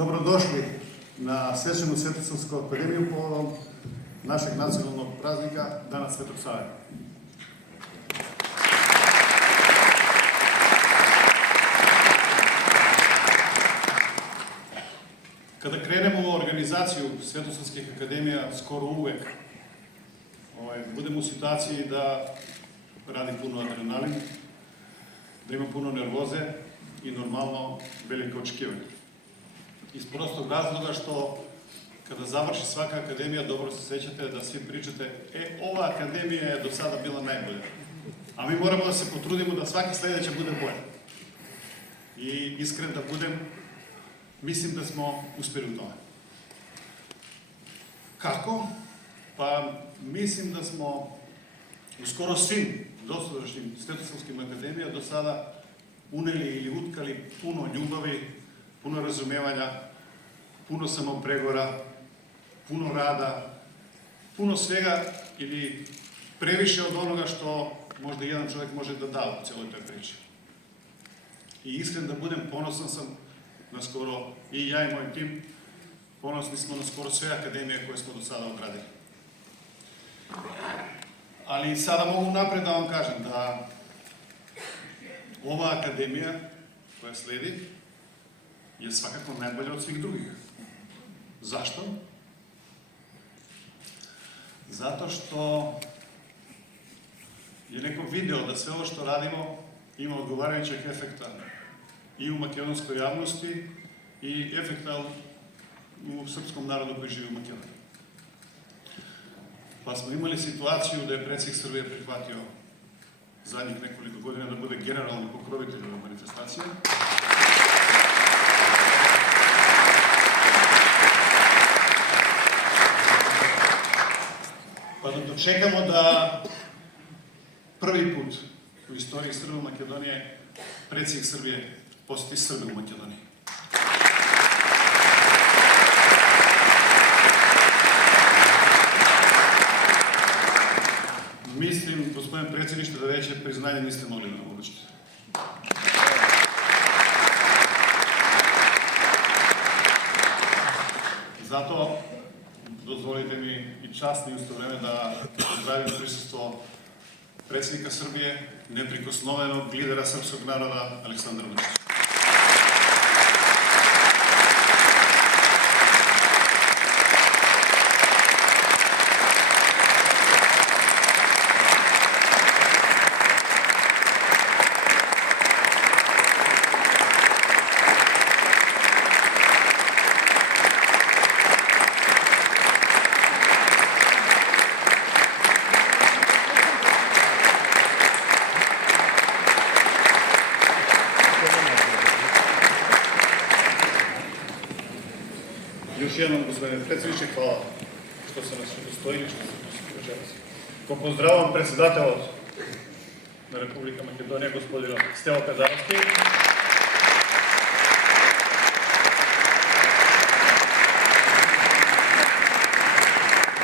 Dobrodošli na svečanu Svetosavsku akademiju povodom našeg nacionalnog praznika, Dana Svetog Save. Kada krenemo u organizaciju Svetosavskih akademija, skoro uvek budemo u situaciji da radi puno adrenalin, da ima puno nervoze i normalno velike očekivanja. Iz prostog razloga što kada završi svaka akademija, dobro se sećate da svi pričate ova akademija je do sada bila najbolja. A mi moramo da se potrudimo da svaki sledeća bude bolja. I iskren da budem, mislim da smo uspeli u tome. Kako? Pa mislim da smo u skoro svim dosadašnjim Svetosavskim akademijama do sada uneli ili utkali puno ljubavi, puno razumevanja, puno samopregora, puno rada, puno svega ili previše od onoga što možda jedan čovjek može da da u celoj toj priči. I iskren da budem, ponosan sam na skoro, i ja i moj tim, ponosni smo na skoro sve akademije koje smo do sada odradili. Ali sada mogu napred da vam kažem da ova akademija koja sledi je svakako najbolja od svih drugih. Zašto? Zato što je neko video da sve ovo što radimo ima odgovarajućeg efekta i u makedonskoj javnosti i efekta u srpskom narodu koji živi u Makedoniji. Pa smo imali situaciju da je predsjednik Srbije prihvatio zadnjih nekoliko godina da bude generalni pokrovitelj ove manifestacije. Pa da dočekamo da prvi put u istoriji Srba u Makedonije predsjednik Srbije posjeti Srbe u Makedoniji. Mislim, gospodin predsjedniče, da veće priznanje niste mogli da nam uručite. Zato dozvolite mi i čast i isto vreme da pozdravim prisustvo predsjednika Srbije, neprikosnovenog lidera srpskog naroda, Aleksandra Vučića. Još jednom, gospodine predsjedniče, hvala što se nas udostojili, što se posjetili večeras. Ko pozdravam predsedatelja Republika Makedonija, gospodina Stevo Pedarovski.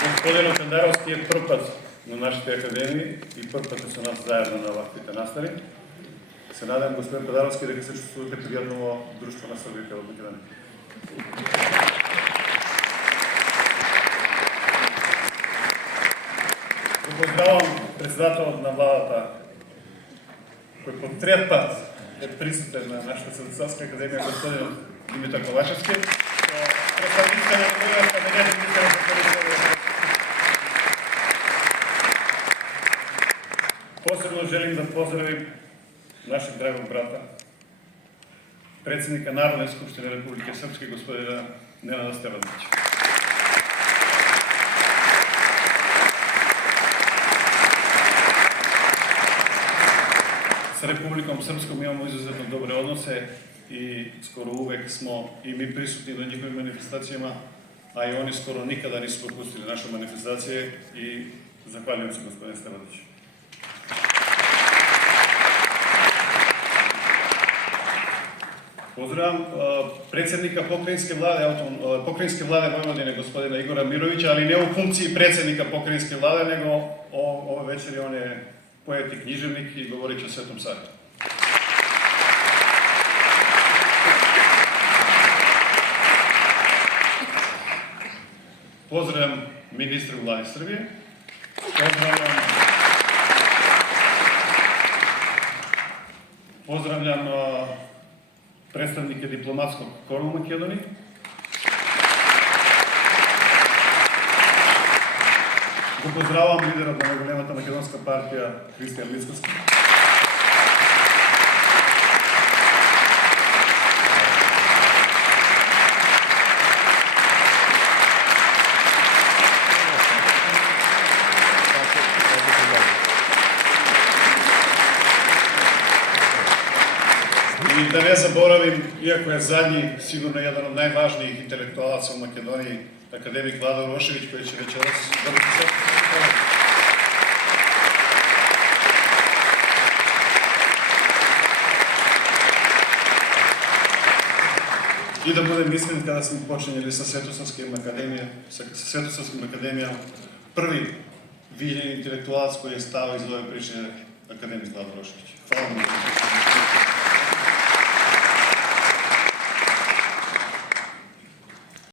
Gospodin Pedarovski je prpat na našoj akademiji i prpate su nas zajedno na ovakvite nastavi. Se nadam, gospodin Pedarovski, da ga se čustujete prijednovo društvo na Srbiji kao Makedoniji. Поздравам председател на владата, кој по трет пат е присутен на нашата Светосавска академија, господин Димитар Ковачевски. Представителите на Българска академија посебно желим да поздравим нашeg драгog брата, председника Народne skupštine Republike Srpske, gospodina Nenada Stevanovića. Sa Republikom Srpskom imamo izuzetno dobre odnose i skoro uvek smo i mi prisutni na njihovim manifestacijama, a i oni skoro nikada nisu propustili naše manifestacije i zahvaljujem se gospodine Stevanoviću. Pozdravljam predsjednika pokrajinske vlade Vojvodine, gospodina Igora Mirovića, ali ne u funkciji predsjednika pokrajinske vlade, nego ove večeri on je poet i književnik i govorit će o Svetom Savi. Pozdravljam ministra u Vladi Srbije. Pozdravljam predstavnike diplomatskog kora u Makedoniji. Pozdravljam lidera Новоголемата македонска партия Християн Мицкоски. I da ne zaboravim, iako je zadnji, sigurno jedan od najvažnijih intelektualaca u Makedoniji, akademik Vlada Urošević, koji će večeras dobiti sve. I da budem iskren, kada smo počinjeli sa Svetosavskim akademijom, prvi vidljen intelektualac koji je stao iz ove priče, akademik Vlada Urošević. Hvala vam.